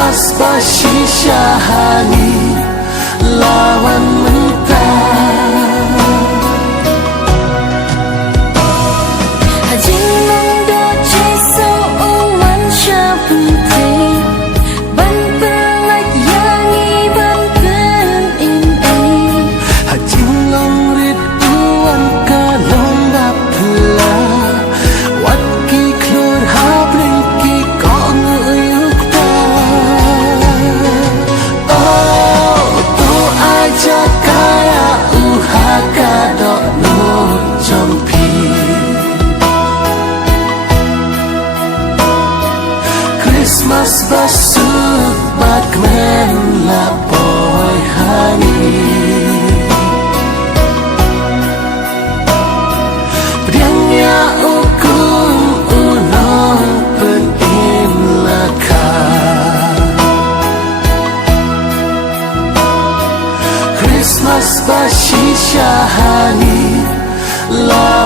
Christmas Basyishahani lawan mentah Hajing mongdo Jesu uwan syabutri ban pelak yangi ban pen in Hajing long riduan kalong bapla wat ki klur habring ki kong uyuk ta oh tu aja kaya uhaka dok no jompi Christmas basut bakmen la boy hani Priangnya ukum unong penin laka Christmas Basyishahani la